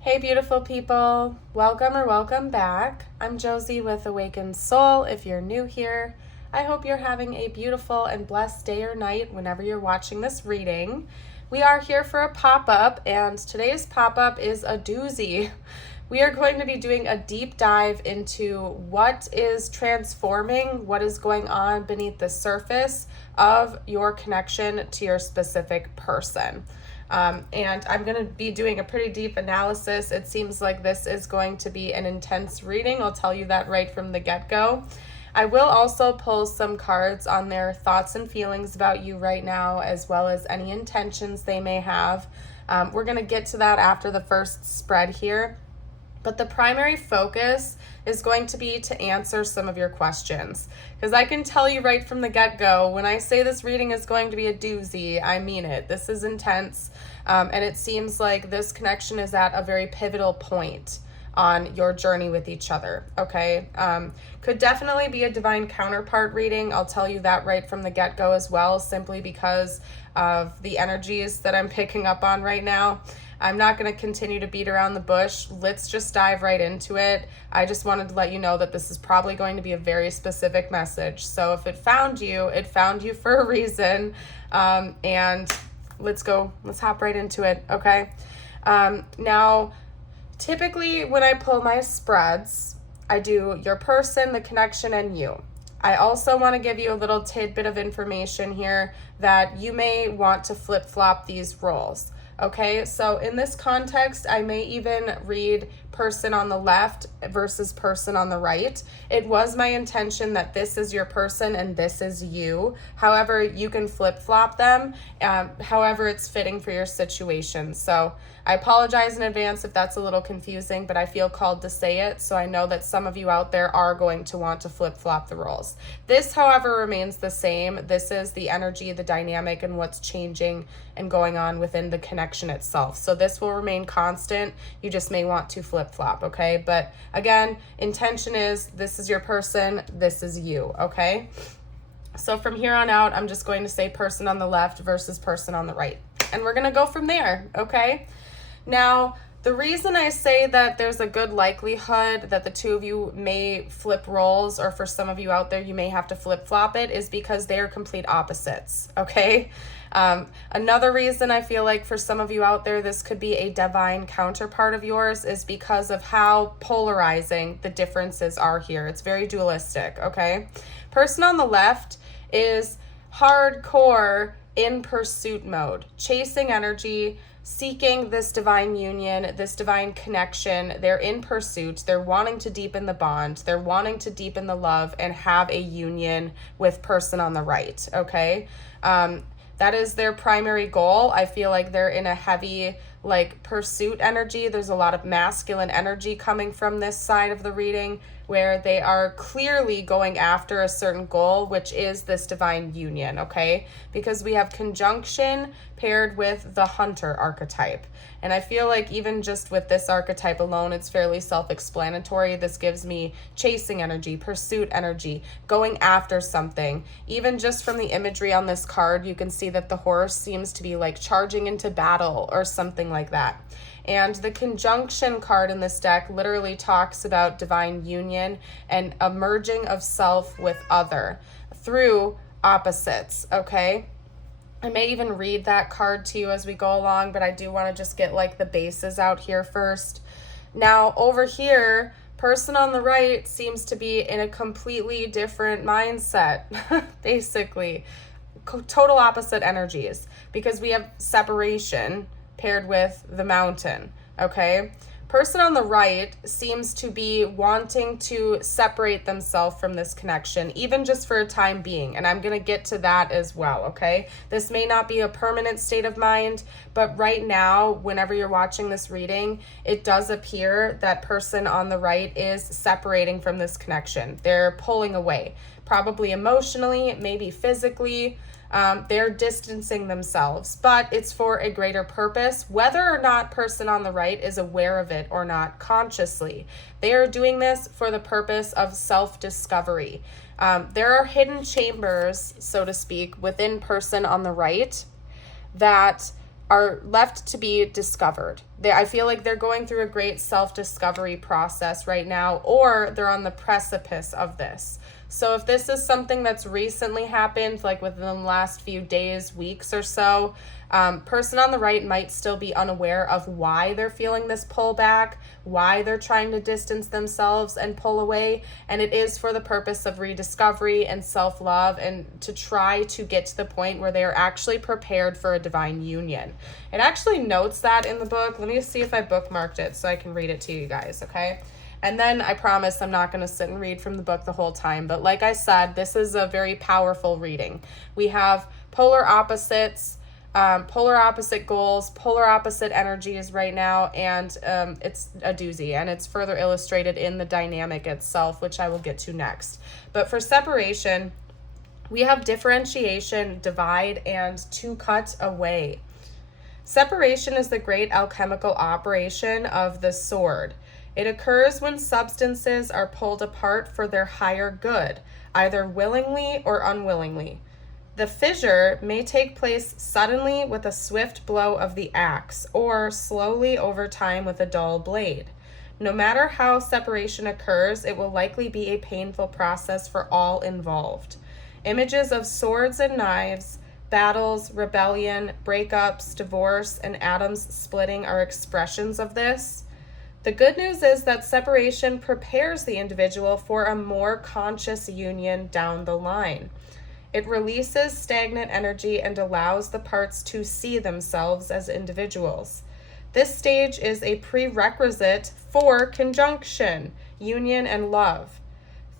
Hey beautiful people, welcome or welcome back. I'm Josie with Awakened Soul. If you're new here, I hope you're having a beautiful and blessed day or night whenever you're watching this reading. We are here for a pop-up, and today's pop-up is a doozy. We are going to be doing a deep dive into what is transforming, what is going on beneath the surface of your connection to your specific person. And I'm going to be doing a pretty deep analysis. It seems like this is going to be an intense reading. I'll tell you that right from the get-go. I will also pull some cards on their thoughts and feelings about you right now, as well as any intentions they may have. We're going to get to that after the first spread here. But the primary focus is going to be to answer some of your questions. Because I can tell you right from the get-go, when I say this reading is going to be a doozy, I mean it. This is intense. And it seems like this connection is at a very pivotal point on your journey with each other, okay? Could definitely be a divine counterpart reading. I'll tell you that right from the get-go as well, simply because of the energies that I'm picking up on right now. I'm not going to continue to beat around the bush. Let's just dive right into it. I just wanted to let you know that this is probably going to be a very specific message. So if it found you for a reason. And let's hop right into it, okay? Now, typically when I pull my spreads, I do your person, the connection, and you. I also want to give you a little tidbit of information here that you may want to flip-flop these roles. Okay, so in this context, I may even read person on the left versus person on the right. It was my intention that this is your person and this is you. However, you can flip-flop them, however it's fitting for your situation. So I apologize in advance if that's a little confusing, but I feel called to say it, so I know that some of you out there are going to want to flip-flop the roles. This, however, remains the same. This is the energy, the dynamic, and what's changing and going on within the connection itself. So this will remain constant. You just may want to flip-flop, okay? But again, intention is this is your person, this is you, okay? So from here on out, I'm just going to say person on the left versus person on the right. And we're going to go from there, okay? Now, the reason I say that there's a good likelihood that the two of you may flip roles, or for some of you out there, you may have to flip-flop it, is because they are complete opposites, okay? Another reason I feel like for some of you out there, this could be a divine counterpart of yours is because of how polarizing the differences are here. It's very dualistic, okay? Person on the left is hardcore in pursuit mode, chasing energy, seeking this divine union, this divine connection. They're in pursuit. They're wanting to deepen the bond. They're wanting to deepen the love and have a union with person on the right, okay? That is their primary goal. I feel like they're in a heavy pursuit energy. There's a lot of masculine energy coming from this side of the reading where they are clearly going after a certain goal, which is this divine union, okay? Because we have conjunction paired with the hunter archetype. And I feel like even just with this archetype alone, it's fairly self-explanatory. This gives me chasing energy, pursuit energy, going after something. Even just from the imagery on this card, you can see that the horse seems to be charging into battle or something like that. And the conjunction card in this deck literally talks about divine union and a merging of self with other through opposites, okay? I may even read that card to you as we go along, but I do want to just get the bases out here first. Now, over here, person on the right seems to be in a completely different mindset, basically. Total opposite energies, because we have separation paired with the mountain, okay? Person on the right seems to be wanting to separate themselves from this connection, even just for a time being, and I'm going to get to that as well, okay? This may not be a permanent state of mind, but right now, whenever you're watching this reading, it does appear that person on the right is separating from this connection. They're pulling away, probably emotionally, maybe physically. They're distancing themselves, but it's for a greater purpose, whether or not person on the right is aware of it or not consciously. They are doing this for the purpose of self-discovery. There are hidden chambers, so to speak, within person on the right that are left to be discovered. I feel like they're going through a great self-discovery process right now, or they're on the precipice of this. So if this is something that's recently happened, like within the last few days, weeks or so, person on the right might still be unaware of why they're feeling this pullback, why they're trying to distance themselves and pull away. And it is for the purpose of rediscovery and self-love, and to try to get to the point where they are actually prepared for a divine union. It actually notes that in the book. Let me see if I bookmarked it so I can read it to you guys, okay? And then I promise I'm not going to sit and read from the book the whole time. But like I said, this is a very powerful reading. We have polar opposites, polar opposite goals, polar opposite energies right now. And it's a doozy. And it's further illustrated in the dynamic itself, which I will get to next. But for separation, we have differentiation, divide, and to cut away. Separation is the great alchemical operation of the sword. It occurs when substances are pulled apart for their higher good, either willingly or unwillingly. The fissure may take place suddenly with a swift blow of the axe, or slowly over time with a dull blade. No matter how separation occurs, it will likely be a painful process for all involved. Images of swords and knives, battles, rebellion, breakups, divorce, and atoms splitting are expressions of this. The good news is that separation prepares the individual for a more conscious union down the line. It releases stagnant energy and allows the parts to see themselves as individuals. This stage is a prerequisite for conjunction, union, and love.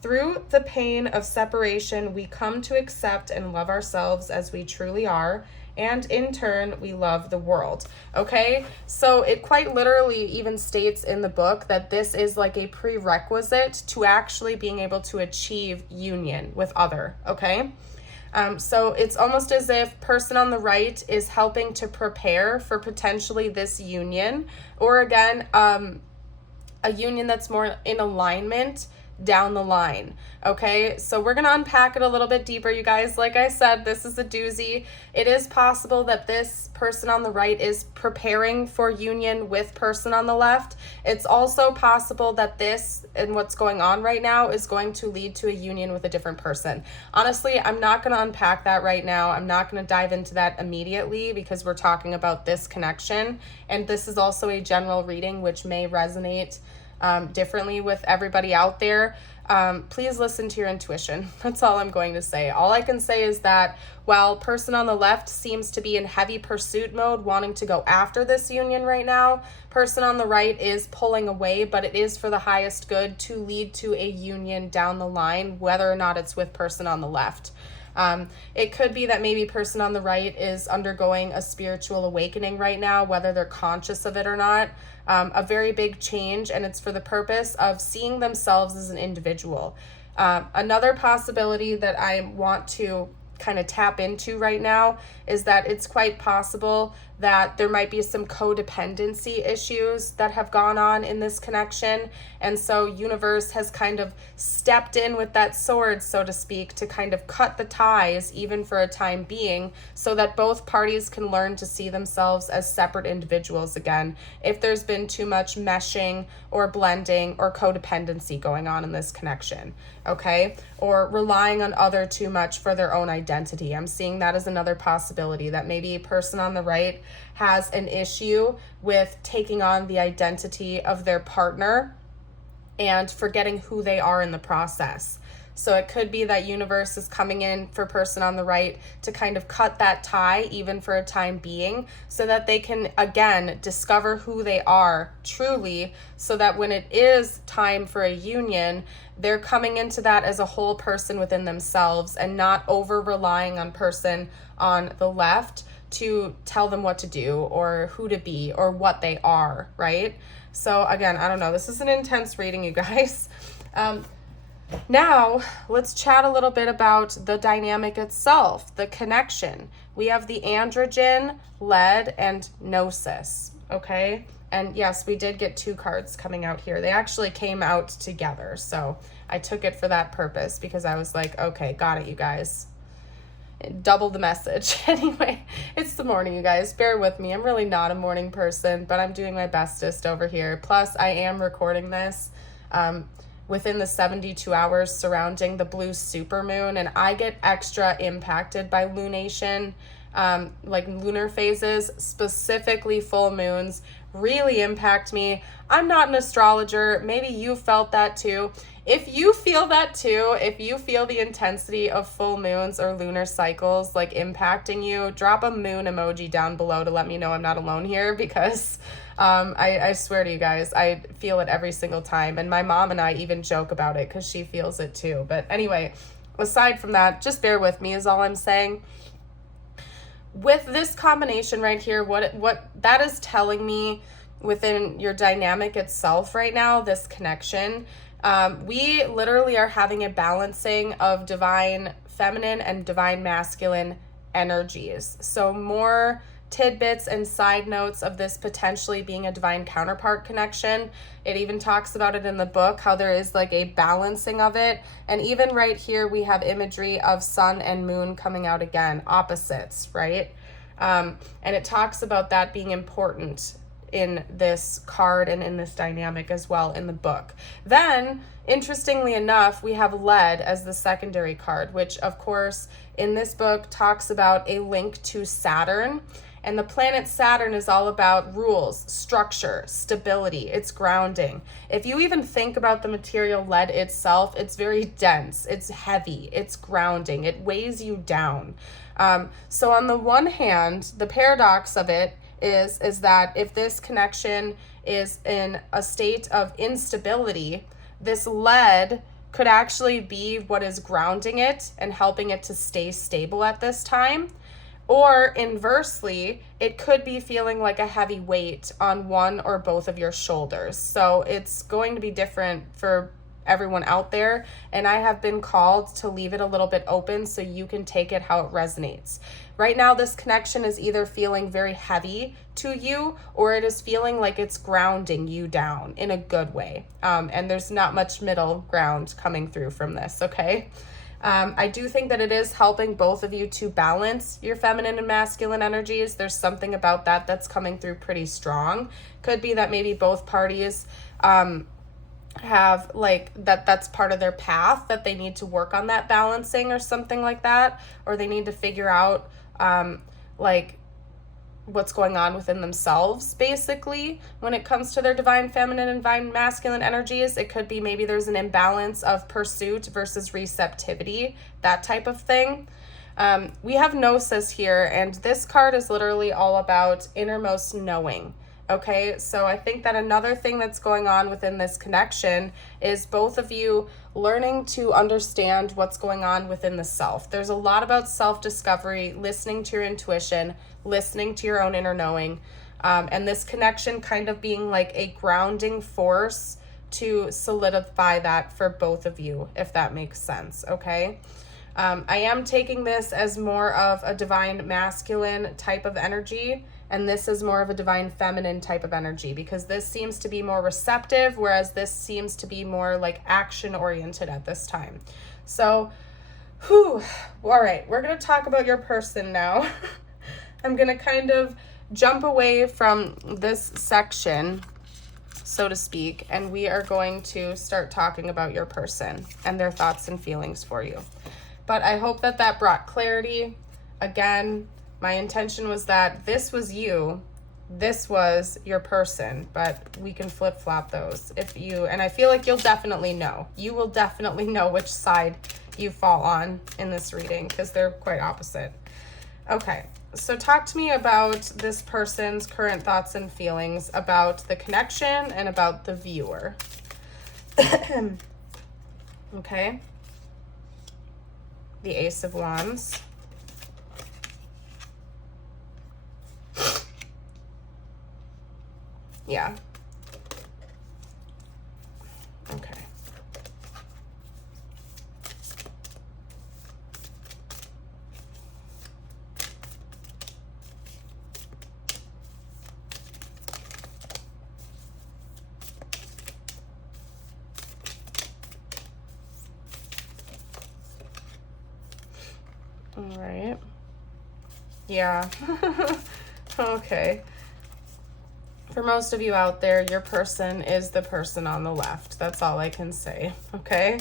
Through the pain of separation, we come to accept and love ourselves as we truly are, and in turn, we love the world. Okay, so it quite literally even states in the book that this is like a prerequisite to actually being able to achieve union with other, okay? So it's almost as if person on the right is helping to prepare for potentially this union, or again, a union that's more in alignment down the line. Okay, so we're gonna unpack it a little bit deeper, you guys. Like I said, this is a doozy. It is possible that this person on the right is preparing for union with person on the left. It's also possible that this and what's going on right now is going to lead to a union with a different person. Honestly, I'm not gonna unpack that right now. I'm not gonna dive into that immediately because we're talking about this connection. And this is also a general reading which may resonate differently with everybody out there. Please listen to your intuition. That's all I'm going to say. All I can say is that while person on the left seems to be in heavy pursuit mode, wanting to go after this union right now, person on the right is pulling away, but it is for the highest good to lead to a union down the line, whether or not it's with person on the left. It could be that maybe person on the right is undergoing a spiritual awakening right now, whether they're conscious of it or not. A very big change, and it's for the purpose of seeing themselves as an individual. Another possibility that I want to kind of tap into right now is that it's quite possible that there might be some codependency issues that have gone on in this connection. And so universe has kind of stepped in with that sword, so to speak, to kind of cut the ties, even for a time being, so that both parties can learn to see themselves as separate individuals again, if there's been too much meshing or blending or codependency going on in this connection, okay? Or relying on other too much for their own identity. I'm seeing that as another possibility, that maybe a person on the right has an issue with taking on the identity of their partner and forgetting who they are in the process. So it could be that universe is coming in for person on the right to kind of cut that tie, even for a time being, so that they can, again, discover who they are truly, so that when it is time for a union, they're coming into that as a whole person within themselves and not over relying on person on the left to tell them what to do or who to be or what they are, right? So again, I don't know. This is an intense reading, you guys. Now, let's chat a little bit about the dynamic itself, the connection. We have the androgen, lead, and gnosis, okay? And yes, we did get two cards coming out here. They actually came out together, so I took it for that purpose because I was like, okay, got it, you guys. double the message. Anyway, it's the morning, you guys. Bear with me. I'm really not a morning person, but I'm doing my bestest over here. Plus, I am recording this within the 72 hours surrounding the blue supermoon, and I get extra impacted by lunation, like lunar phases, specifically full moons, really impact me. I'm not an astrologer. Maybe you felt that too. If you feel that too, if you feel the intensity of full moons or lunar cycles like impacting you, drop a moon emoji down below to let me know I'm not alone here, because I swear to you guys, I feel it every single time. And my mom and I even joke about it because she feels it too. But anyway, aside from that, just bear with me is all I'm saying. With this combination right here, what that is telling me within your dynamic itself right now, this connection, we literally are having a balancing of divine feminine and divine masculine energies. So more tidbits and side notes of this potentially being a divine counterpart connection. It even talks about it in the book, how there is like a balancing of it. And even right here, we have imagery of sun and moon coming out again, opposites, right? And it talks about that being important in this card and in this dynamic as well in the book. Then, interestingly enough, we have lead as the secondary card, which of course in this book talks about a link to Saturn. And the planet Saturn is all about rules, structure, stability, it's grounding. If you even think about the material lead itself, it's very dense, it's heavy, it's grounding, it weighs you down. So on the one hand, the paradox of it is that if this connection is in a state of instability, this lead could actually be what is grounding it and helping it to stay stable at this time. Or inversely, it could be feeling like a heavy weight on one or both of your shoulders. So it's going to be different for everyone out there. And I have been called to leave it a little bit open so you can take it how it resonates. Right now, this connection is either feeling very heavy to you, or it is feeling like it's grounding you down in a good way. And there's not much middle ground coming through from this, okay? I do think that it is helping both of you to balance your feminine and masculine energies. There's something about that that's coming through pretty strong. Could be that maybe both parties have like that's part of their path, that they need to work on that balancing or something like that, or they need to figure out like what's going on within themselves, basically, when it comes to their divine feminine and divine masculine energies. It could be maybe there's an imbalance of pursuit versus receptivity, that type of thing. We have Gnosis here, and this card is literally all about innermost knowing. Okay, so I think that another thing that's going on within this connection is both of you learning to understand what's going on within the self. There's a lot about self-discovery, listening to your intuition, listening to your own inner knowing, and this connection kind of being like a grounding force to solidify that for both of you, if that makes sense, okay? I am taking this as more of a divine masculine type of energy, and this is more of a divine feminine type of energy, because this seems to be more receptive, whereas this seems to be more like action oriented at this time. So, all right, we're going to talk about your person now. I'm going to kind of jump away from this section, so to speak, and we are going to start talking about your person and their thoughts and feelings for you. But I hope that that brought clarity. Again, my intention was that this was you, this was your person, but we can flip-flop those and I feel like you'll definitely know. You will definitely know which side you fall on in this reading, because they're quite opposite. Okay, so talk to me about this person's current thoughts and feelings about the connection and about the viewer. Okay. The Ace of Wands. Yeah. Okay. All right. Yeah. Okay. For most of you out there, your person is the person on the left. That's all I can say, okay?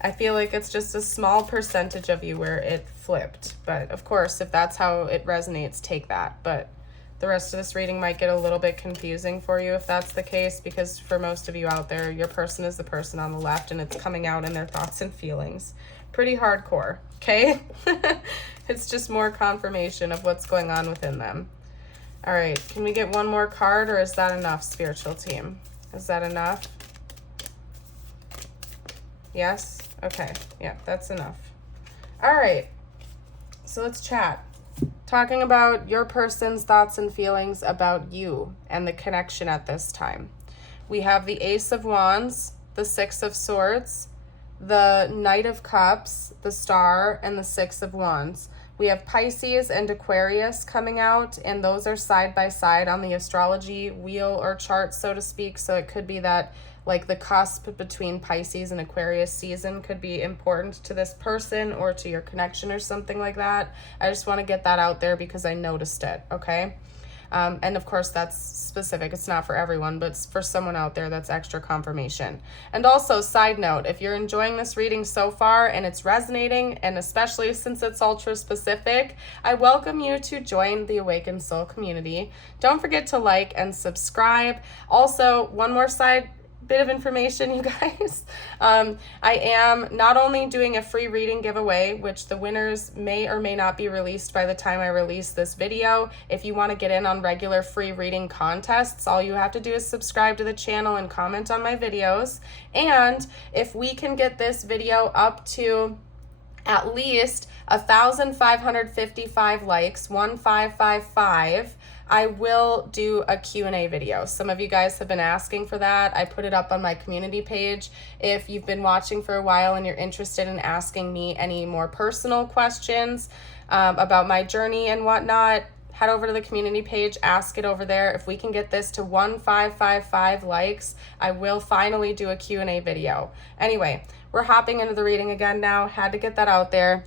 I feel like it's just a small percentage of you where it flipped. But of course, if that's how it resonates, take that. But the rest of this reading might get a little bit confusing for you if that's the case, because for most of you out there, your person is the person on the left and it's coming out in their thoughts and feelings. Pretty hardcore, okay? It's just more confirmation of what's going on within them. All right, can we get one more card, or is that enough, spiritual team? Is that enough? Yes? Okay, yeah, that's enough. All right, so let's chat. Talking about your person's thoughts and feelings about you and the connection at this time. We have the Ace of Wands, the Six of Swords, the Knight of Cups, the Star, and the Six of Wands. We have Pisces and Aquarius coming out, and those are side by side on the astrology wheel or chart, so to speak. So it could be that like the cusp between Pisces and Aquarius season could be important to this person or to your connection or something like that. I just want to get that out there because I noticed it, okay? And of course that's specific. It's not for everyone, but for someone out there, that's extra confirmation. And also, side note, if you're enjoying this reading so far and it's resonating, and especially since it's ultra specific, I welcome you to join the Awakened Soul community. Don't forget to like and subscribe. Also, one more side bit of information, you guys. I am not only doing a free reading giveaway, which the winners may or may not be released by the time I release this video. If you want to get in on regular free reading contests, all you have to do is subscribe to the channel and comment on my videos. And if we can get this video up to at least 1,555 likes, 1555, I will do a Q&A video. Some of you guys have been asking for that. I put it up on my community page. If you've been watching for a while and you're interested in asking me any more personal questions about my journey and whatnot, head over to the community page, ask it over there. If we can get this to 1555 likes, I will finally do a Q&A video. Anyway, we're hopping into the reading again now. Had to get that out there.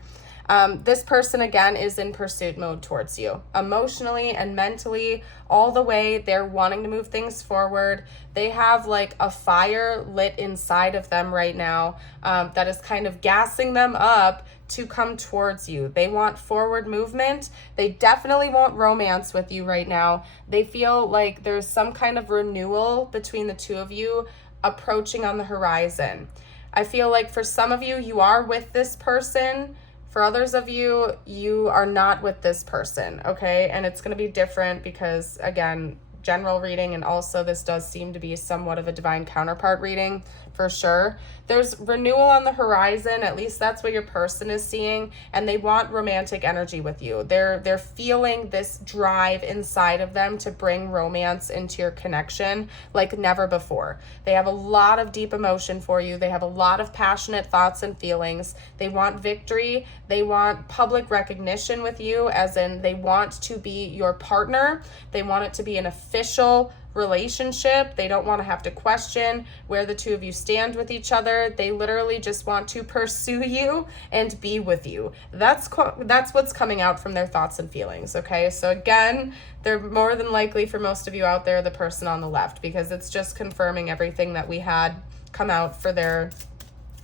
This person, again, is in pursuit mode towards you. Emotionally and mentally, all the way, they're wanting to move things forward. They have like a fire lit inside of them right now that is kind of gassing them up to come towards you. They want forward movement. They definitely want romance with you right now. They feel like there's some kind of renewal between the two of you approaching on the horizon. I feel like for some of you, you are with this person. For others of you, you are not with this person, okay? And it's going to be different because, again, general reading, and also this does seem to be somewhat of a divine counterpart reading for sure. There's renewal on the horizon, at least that's what your person is seeing, and they want romantic energy with you. They're feeling this drive inside of them to bring romance into your connection like never before. They have a lot of deep emotion for you. They have a lot of passionate thoughts and feelings. They want victory. They want public recognition with you, as in they want to be your partner. They want it to be an official relationship. They don't want to have to question where the two of you stand with each other. They literally just want to pursue you and be with you. That's what's coming out from their thoughts and feelings, okay? So again, they're more than likely, for most of you out there, the person on the left, because it's just confirming everything that we had come out for their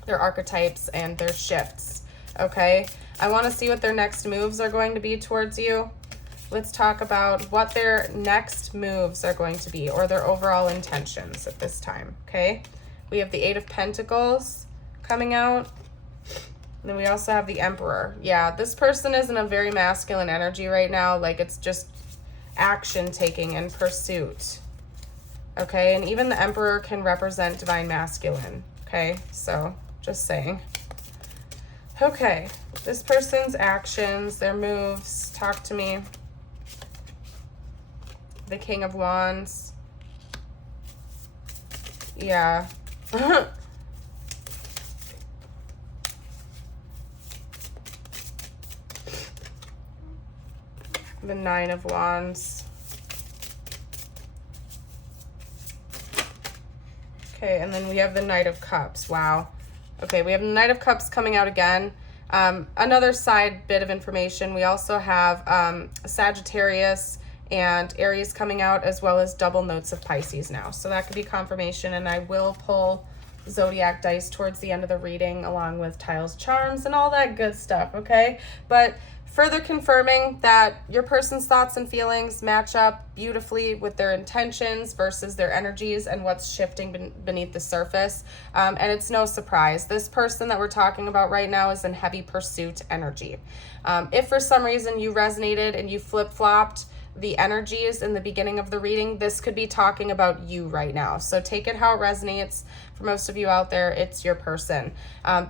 archetypes and their shifts, okay? I want to see what their next moves are going to be towards you. Let's talk about what their next moves are going to be, or their overall intentions at this time, okay? We have the Eight of Pentacles coming out. And then we also have the Emperor. Yeah, this person is in a very masculine energy right now. Like, it's just action taking and pursuit, okay? And even the Emperor can represent divine masculine, okay? So, just saying. Okay, this person's actions, their moves, talk to me. The King of Wands. Yeah. The Nine of Wands. Okay, and then we have the Knight of Cups. Wow. Okay, we have the Knight of Cups coming out again. Another side bit of information, we also have Sagittarius and Aries coming out, as well as double notes of Pisces now. So that could be confirmation, and I will pull zodiac dice towards the end of the reading along with tiles, charms, and all that good stuff, okay? But further confirming that your person's thoughts and feelings match up beautifully with their intentions versus their energies and what's shifting beneath the surface. And it's no surprise. This person that we're talking about right now is in heavy pursuit energy. If for some reason you resonated and you flip-flopped the energies in the beginning of the reading, this could be talking about you right now. So take it how it resonates. For most of you out there, it's your person.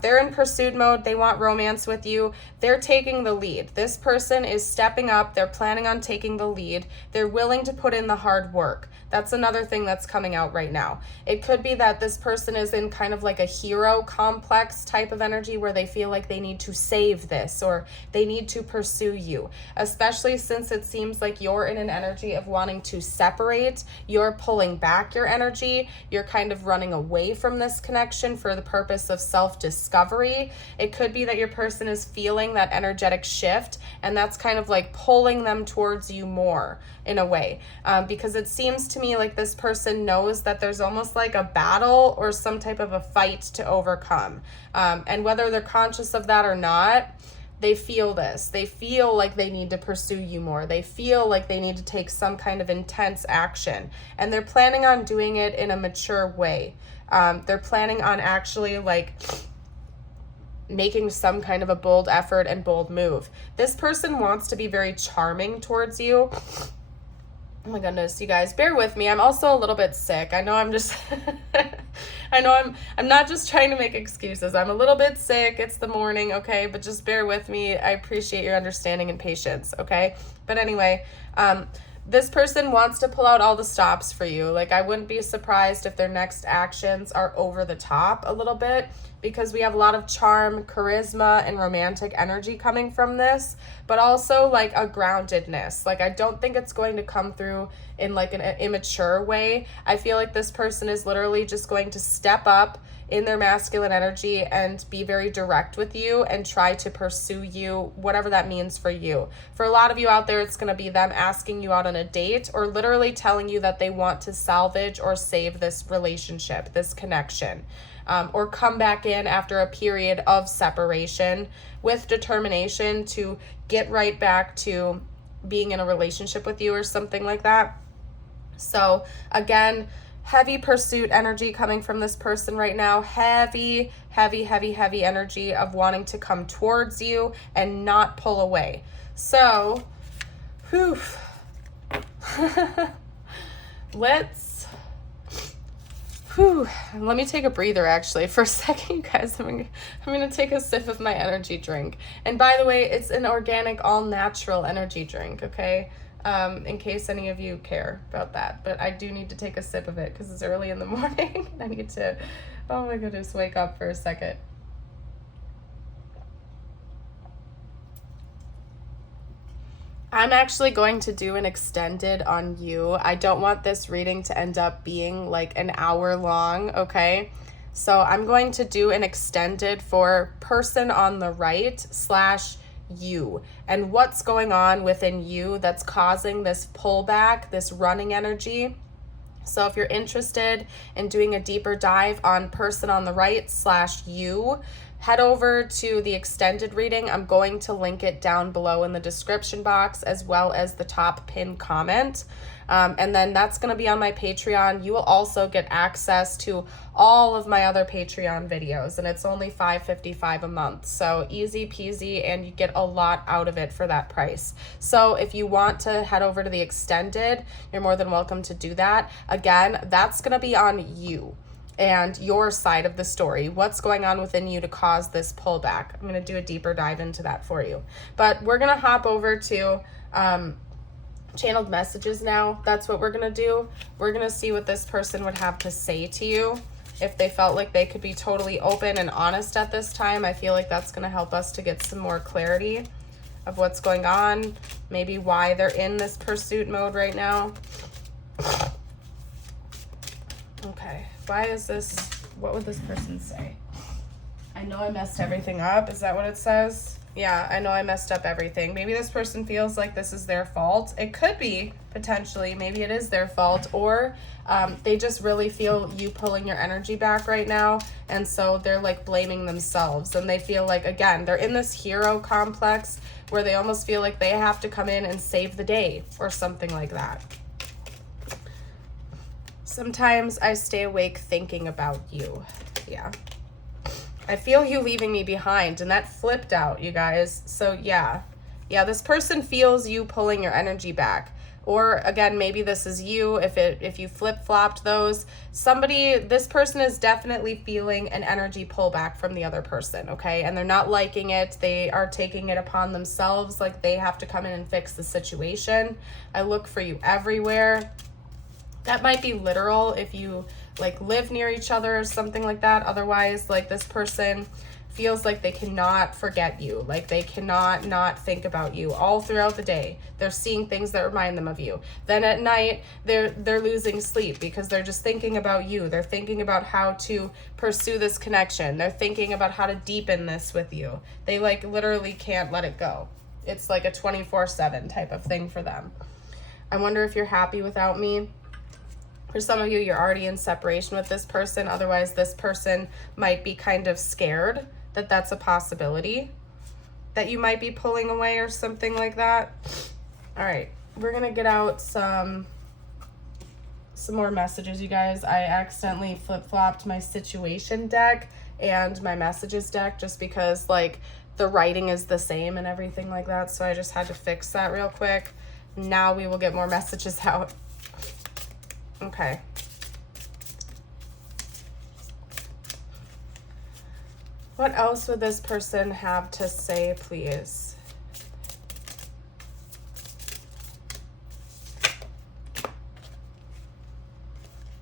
They're in pursuit mode. They want romance with you. They're taking the lead. This person is stepping up. They're planning on taking the lead. They're willing to put in the hard work. That's another thing that's coming out right now. It could be that this person is in kind of like a hero complex type of energy where they feel like they need to save this or they need to pursue you, especially since it seems like you're in an energy of wanting to separate. You're pulling back your energy. You're kind of running away from this connection for the purpose of self-discovery. It could be that your person is feeling that energetic shift, and that's kind of like pulling them towards you more in a way, because it seems to me like this person knows that there's almost like a battle or some type of a fight to overcome, and whether they're conscious of that or not, they feel this. They feel like they need to pursue you more. They feel like they need to take some kind of intense action, and they're planning on doing it in a mature way. They're planning on actually like making some kind of a bold effort and bold move. This person wants to be very charming towards you. Oh my goodness, you guys, bear with me. I'm also a little bit sick. I know I'm just, I know I'm not just trying to make excuses. I'm a little bit sick. It's the morning, okay? But just bear with me. I appreciate your understanding and patience, okay? But anyway, this person wants to pull out all the stops for you. Like, I wouldn't be surprised if their next actions are over the top a little bit, because we have a lot of charm, charisma, and romantic energy coming from this, but also like a groundedness. Like, I don't think it's going to come through in like an immature way. I feel like this person is literally just going to step up in their masculine energy and be very direct with you and try to pursue you, whatever that means for you. For a lot of you out there, it's going to be them asking you out on a date or literally telling you that they want to salvage or save this relationship, this connection. Or come back in after a period of separation with determination to get right back to being in a relationship with you or something like that. So again, heavy pursuit energy coming from this person right now. Heavy energy of wanting to come towards you and not pull away. So, let me take a breather actually for a second, you guys. I'm gonna take a sip of my energy drink. And by the way, it's an organic, all natural energy drink, okay? In case any of you care about that. But I do need to take a sip of it because it's early in the morning. I need to, oh my goodness, wake up for a second. I'm actually going to do an extended on you. I don't want this reading to end up being like an hour long, okay? So I'm going to do an extended for person on the right / you and what's going on within you that's causing this pullback, this running energy. So if you're interested in doing a deeper dive on person on the right / you, head over to the extended reading. I'm going to link it down below in the description box as well as the top pinned comment. And then that's going to be on my Patreon. You will also get access to all of my other Patreon videos, and it's only $5.55 a month. So easy peasy, and you get a lot out of it for that price. So if you want to head over to the extended, you're more than welcome to do that. Again, that's going to be on you and your side of the story. What's going on within you to cause this pullback? I'm going to do a deeper dive into that for you. But we're going to hop over to channeled messages now. That's what we're going to do. We're going to see what this person would have to say to you. If they felt like they could be totally open and honest at this time, I feel like that's going to help us to get some more clarity of what's going on, maybe why they're in this pursuit mode right now. Okay. Why is this? What would this person say? I know I messed everything up. Is that what it says? Yeah, I know I messed up everything. Maybe this person feels like this is their fault. It could be, potentially. Maybe it is their fault. Or they just really feel you pulling your energy back right now. And so they're like blaming themselves. And they feel like, again, they're in this hero complex where they almost feel like they have to come in and save the day or something like that. Sometimes I stay awake thinking about you. Yeah. I feel you leaving me behind, and that flipped out, you guys. So yeah, this person feels you pulling your energy back. Or again, maybe this is you, if you flip-flopped those. This person is definitely feeling an energy pullback from the other person, okay? And they're not liking it. They are taking it upon themselves, like they have to come in and fix the situation. I look for you everywhere. That might be literal if you like live near each other or something like that. Otherwise, like this person feels like they cannot forget you. Like they cannot not think about you all throughout the day. They're seeing things that remind them of you. Then at night, they're losing sleep because they're just thinking about you. They're thinking about how to pursue this connection. They're thinking about how to deepen this with you. They like literally can't let it go. It's like a 24/7 type of thing for them. I wonder if you're happy without me. For some of you, you're already in separation with this person. Otherwise, this person might be kind of scared that that's a possibility, that you might be pulling away or something like that. All right, we're going to get out some more messages, you guys. I accidentally flip-flopped my situation deck and my messages deck just because, like, the writing is the same and everything like that. So I just had to fix that real quick. Now we will get more messages out. Okay. What else would this person have to say, please?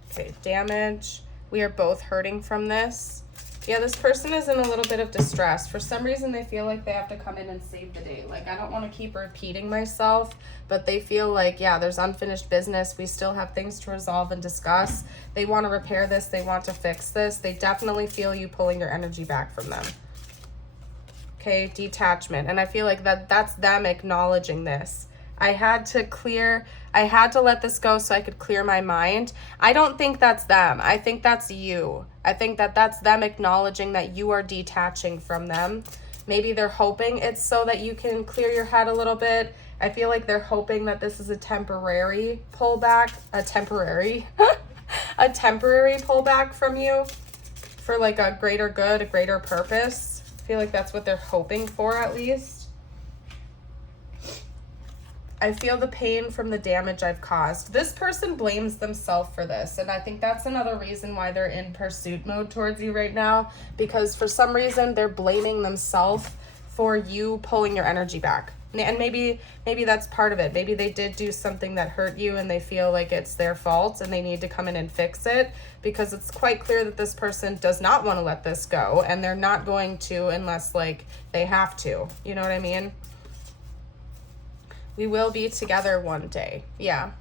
Okay, damage. We are both hurting from this. Yeah, this person is in a little bit of distress. For some reason, they feel like they have to come in and save the day. Like, I don't want to keep repeating myself, but they feel like, yeah, there's unfinished business. We still have things to resolve and discuss. They want to repair this. They want to fix this. They definitely feel you pulling your energy back from them. Okay, detachment. And I feel like that's them acknowledging this. I had to let this go so I could clear my mind. I don't think that's them. I think that's you. I think that's them acknowledging that you are detaching from them. Maybe they're hoping it's so that you can clear your head a little bit. I feel like they're hoping that this is a temporary pullback, a temporary pullback from you for like a greater good, a greater purpose. I feel like that's what they're hoping for at least. I feel the pain from the damage I've caused. This person blames themselves for this, and I think that's another reason why they're in pursuit mode towards you right now, because for some reason they're blaming themselves for you pulling your energy back. And maybe that's part of it. Maybe they did do something that hurt you and they feel like it's their fault and they need to come in and fix it, because it's quite clear that this person does not want to let this go, and they're not going to unless like they have to. You know what I mean? We will be together one day. Yeah.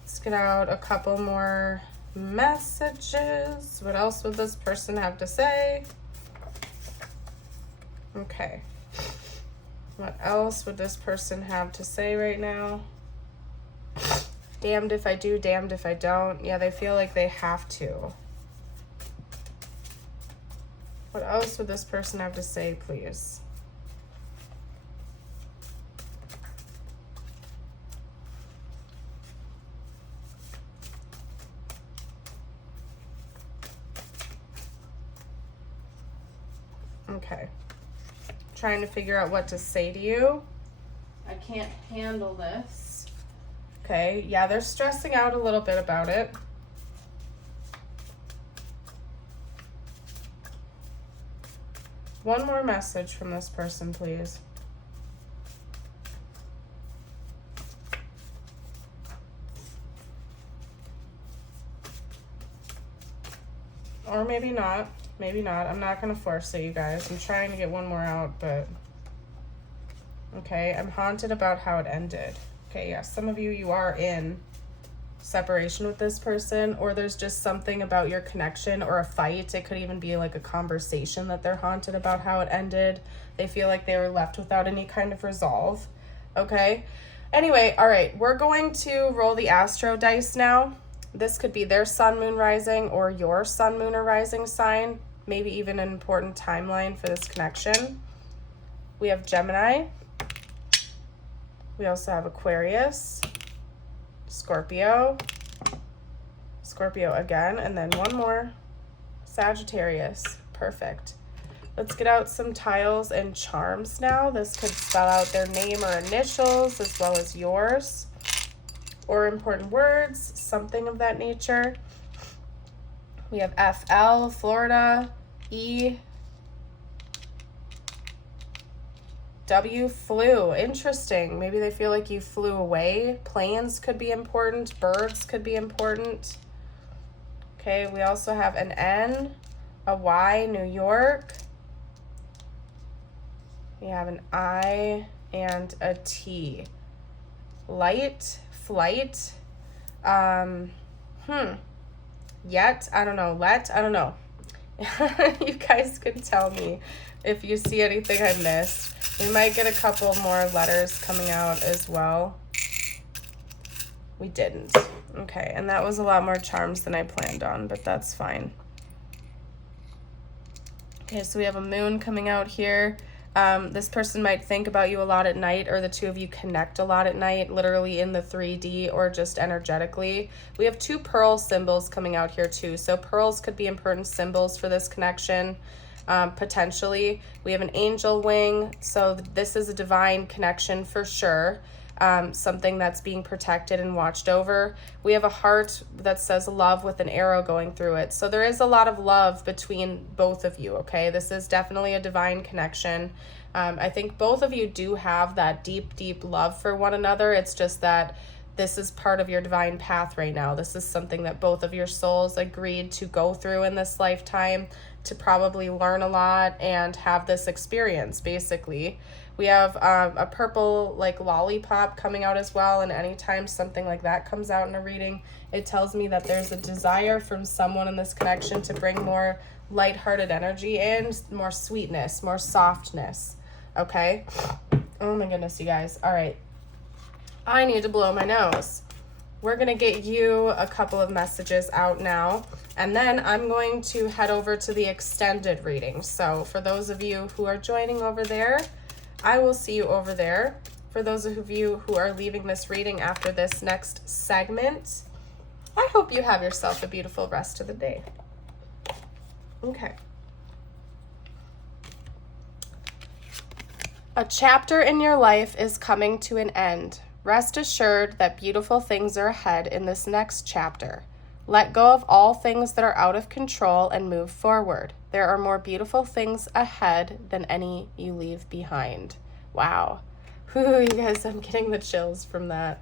Let's get out a couple more messages. What else would this person have to say? Okay. What else would this person have to say right now? Damned if I do, damned if I don't. Yeah, they feel like they have to. What else would this person have to say, please? Okay. Trying to figure out what to say to you. I can't handle this. Okay, yeah, they're stressing out a little bit about it. One more message from this person, please. Or maybe not. Maybe not. I'm not going to force it, you guys. I'm trying to get one more out, but... Okay, I'm haunted about how it ended. Okay, yeah, some of you are in separation with this person, or there's just something about your connection or a fight. It could even be like a conversation that they're haunted about how it ended. They feel like they were left without any kind of resolve. Okay. Anyway, all right, we're going to roll the astro dice now. This could be their sun, moon, rising, or your sun, moon, or rising sign, maybe even an important timeline for this connection. We have Gemini. We also have Aquarius, Scorpio, Scorpio again, and then one more, Sagittarius. Perfect. Let's get out some tiles and charms now. This could spell out their name or initials as well as yours, or important words, something of that nature. We have FL, Florida, E, W, flew. Interesting. Maybe they feel like you flew away. Planes could be important. Birds could be important. Okay, we also have an N, a Y, New York. We have an I and a T. Light, flight. Yet, I don't know. Let, I don't know. You guys can tell me if you see anything I missed. We might get a couple more letters coming out as well. We didn't. Okay, and that was a lot more charms than I planned on, but that's fine. Okay, so we have a moon coming out here. This person might think about you a lot at night, or the two of you connect a lot at night, literally in the 3D or just energetically. We have two pearl symbols coming out here too. So pearls could be important symbols for this connection. Potentially. We have an angel wing, so this is a divine connection for sure. Something that's being protected and watched over. We have a heart that says love with an arrow going through it. So there is a lot of love between both of you, okay? This is definitely a divine connection. I think both of you do have that deep, deep love for one another. It's just that this is part of your divine path right now. This is something that both of your souls agreed to go through in this lifetime, to probably learn a lot and have this experience, basically. We have a purple like lollipop coming out as well, and anytime something like that comes out in a reading, it tells me that there's a desire from someone in this connection to bring more lighthearted energy in, more sweetness, more softness, okay? Oh my goodness, you guys. All right. I need to blow my nose. We're going to get you a couple of messages out now, and then I'm going to head over to the extended reading. So for those of you who are joining over there, I will see you over there. For those of you who are leaving this reading after this next segment, I hope you have yourself a beautiful rest of the day. Okay. A chapter in your life is coming to an end. Rest assured that beautiful things are ahead in this next chapter. Let go of all things that are out of control and move forward. There are more beautiful things ahead than any you leave behind. Wow. Whew, you guys, I'm getting the chills from that.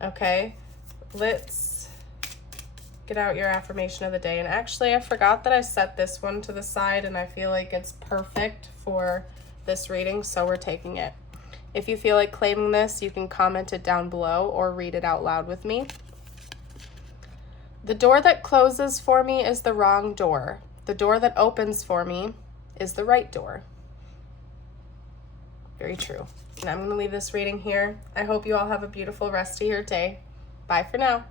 Okay, let's get out your affirmation of the day. And actually, I forgot that I set this one to the side, and I feel like it's perfect for this reading, so we're taking it. If you feel like claiming this, you can comment it down below or read it out loud with me. The door that closes for me is the wrong door. The door that opens for me is the right door. Very true. And I'm going to leave this reading here. I hope you all have a beautiful rest of your day. Bye for now.